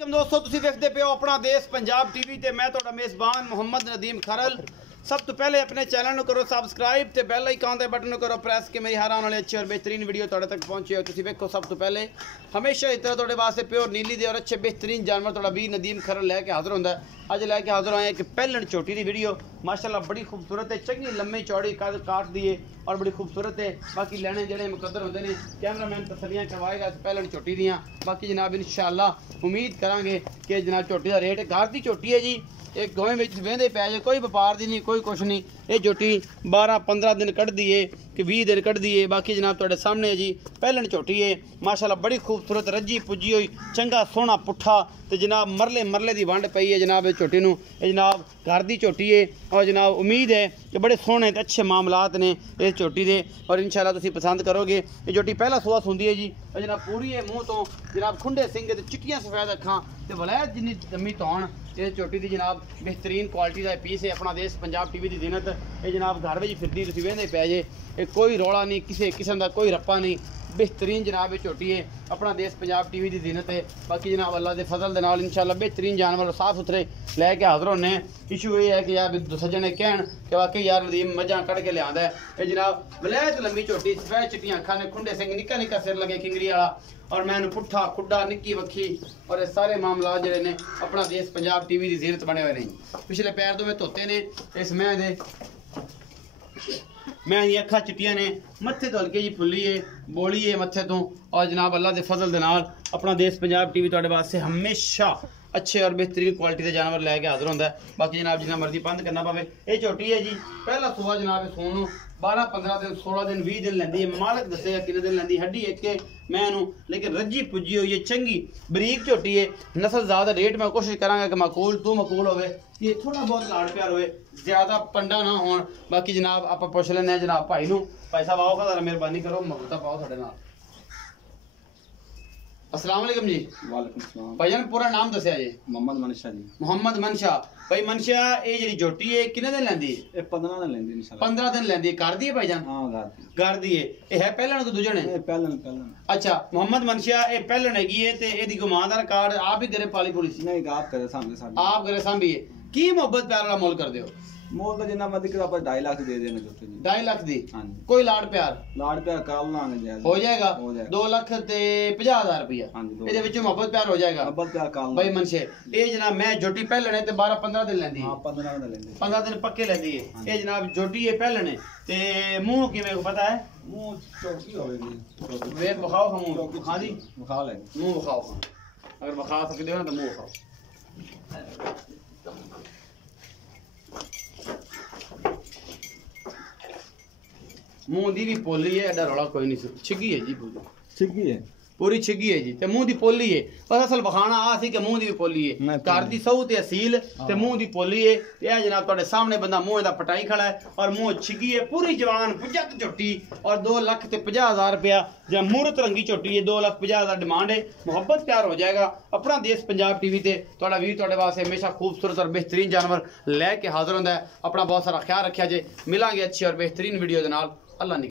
दोस्तों तुसीं देखते पे हो अपना देश पंजाब टीवी ते मैं तुहाडा मेज़बान मोहम्मद नदीम खरल। सब तो पहले अपने चैनल को करो सबसक्राइब ते बेल आइकन दे बटन करो प्रेस कि मेरी हर आने वाली अच्छी और बेहतरीन वीडियो तुहाडे तक पहुंचे हो। तुसीं देखो सब तो पहले हमेशा इस तरह तुहाडे वास्ते प्योर नीली दे और अच्छे बेहतरीन जानवर तुहाडा वीर नदीम खरल लैके हाजिर होंदा है। अज लैके हाजिर आए एक पहलन झोटी की वीडियो माशाल्लाह बड़ी खूबसूरत है, चंगी लम्बी चौड़ी कद काट दी है और बड़ी खूबसूरत है। बाकी लैने जेडे मुकद्दर होंदे ने कैमरामैन तसलियां करवाएगा इस पहलन झोटी दियां। बाकी जनाब इंशाअल्लाह उम्मीद करांगे कि जनाब झोटी का रेट घर की झोटी है जी, एक गोवे में वेंदे पै जाए, कोई व्यापार दी नहीं कोई कुछ नहीं। ये झोटी 12-15 दिन कट दी है कि 20 दिन कट दी है। बाकी जनाब तुहाडे सामने है जी पहलन झोटी है माशाल्लाह बड़ी खूबसूरत रजी पुजी हुई चंगा सोहना पुट्ठा तो जनाब मरले मरले की वंड पई है जनाब इस झोटी नूं। ये जनाब घर की झोटी है और जनाब उम्मीद है कि बड़े सोहने ते अच्छे मामलात ने इस झोटी दे और इंशाल्लाह तुसीं पसंद करोगे। ये झोटी पहला सुआ सुंदी है जी और जनाब पूरी है मूँह तो जनाब खुंडे सिंगे ते चिट्टियां सफेद अखां ते वलैत जिन्नी दमी तौण इस झोटी की जनाब बेहतरीन क्वालिटी का पीस है। अपना देश पंजाब टीवी की जीनत ये जनाब घर में फिरती तुसीं वेंदे पै जे, कोई रौला नहीं किसी किस्म का कोई रप्पा नहीं, बेहतरीन जनाब ये झोटी है अपना देश पंजाब टीवी की जीनत है। बाकी जनाब अल्लाह के फजल के नाल इंशाल्लाह बेहतरीन जानवर साफ सुथरे लैके हाजिर होने। इशू ये है कि यार सज्जने कहन कि वाकई यार नदीम मजा कट के लिया है। ये जनाब वलैत लंबी झोटी सफेद चिट्टियां अखां ने खुंडे सिंह निक्का निक्का सिर लगे किंगरी वाला और मैंने पुट्ठा खुड्डा निक्की वक्खी और ये सारे मामला जोड़े ने अपना देश पंजाब टीवी की जीनत बने हुए नहीं। पिछले पैर तो मैं धोते ने इस मैं दे मैं ये अखा चिट्टियां ने मत्थे तो हल्के जी फुल्ली है बोली है मत्थे तो और जनाब अल्लाह के फजल के नाल अपना देश पंजाब टीवी तुहाडे वास्ते हमेशा अच्छे और बेहतरीन क्वालिटी के जानवर लैके हाजिर होंदा है। बाकी जनाब जिन्ना मर्जी बंद करना पवे ये झोटी है जी पहला सुआ जनाब सोन 12-15 दिन 16 दिन 20 दिन लैंदी है। मालक दसेगा कितने दिन लैंदी हड्डी एक मैं लेकिन रजी पुजी हुई है चंगी बरीक झोटी है नस्ल ज़्यादा रेट मैं कोशिश करांगा कि माकूल तू माकूल होवे ये थोड़ा बहुत लाड़ प्यार होवे ज़्यादा पंडा ना हो। बाकी जनाब आप पुछ लें जनाब भाई नूं भाई साहब आओ जरा मेहरबानी करो मुहब्बत पाओ साडे नाल। अस्सलाम वालेकुम जी। वालेकुम सलाम भाईजान पूरा नाम दसिया जी। मोहम्मद मनशा जी। मोहम्मद मनशा भाई मनशा ये जी झोटी है कितने दिन लैंदी है? ये 15 दिन लेंदी इंशाल्लाह। 15 दिन लैंदी है कर दी है भाईजान? हां कर दी है। ये है पहलन को दूजन है? ये पहलन। अच्छा मोहम्मद मनशा ये पहलन हैगी है ते एदी गुमानदार कार्ड आप ही घरे पाली पूरी सी? नहीं आप करे सामने सामने आप घरे सांभी है की मोहब्बत प्यार वाला मोल कर दियो? मोल तो जिन्ना मत कर आप 2.5 लाख दे देने जोते जी। 2.5 लाख दी? हां जी। कोई लाड़ प्यार कर लांगे जायज हो जाएगा 2 लाख ते 50,000 रुपया हां जी। ਇਹਦੇ ਵਿੱਚ ਮੁਹੱਬਤ ਪਿਆਰ ਹੋ ਜਾਏਗਾ मोहब्बत प्यार कर भाई मनशे ਇਹ ਜਨਾਬ मैं झोटी पहलन है ते 12-15 दिन ਲੈਂਦੀ हां 15 दिन लेंदी 15 दिन पक्के ਲੈਂਦੀ है। ਇਹ जनाब झोटी है पहलन है ते मुंह किਵੇਂ को पता है? मुंह चौकी होवेगी वे बखाओ हम मुंह हां जी बखा ले मुंह बखाओ अगर बखा सकते हो ना तो मुंह बखाओ। मुंह दी भी पोली है एडा रौला कोई नहीं छिगी है जी पूरी छिगी है पूरी छिगी है जी ते मुंह दी पोली है पर असल बखाना आ सी कि मुंह दी भी पोली है घर दी सऊ ते असील ते मुंह दी पोली है ते ए जनाब तुहाडे सामने बंदा मुंह दा पटाई खड़ा है और मुंह छिगी है पूरी जवान पुजक झोटी और 2 लाख ते 50,000 रुपया या मूरत रंगी झोटी है 2 लाख 50,000 डिमांड है। मोहब्बत प्यार हो जाएगा अपना देश पंजाब टीवी ते तुहाडा वीर तुहाडे वास्ते हमेशा खूबसूरत और बेहतरीन जानवर लैके हाजिर होंदा है। अपना बहुत सारा ख्याल रखिया जे मिलांगे अच्छी और बेहतरीन वीडियो दे नाल। अल्लाह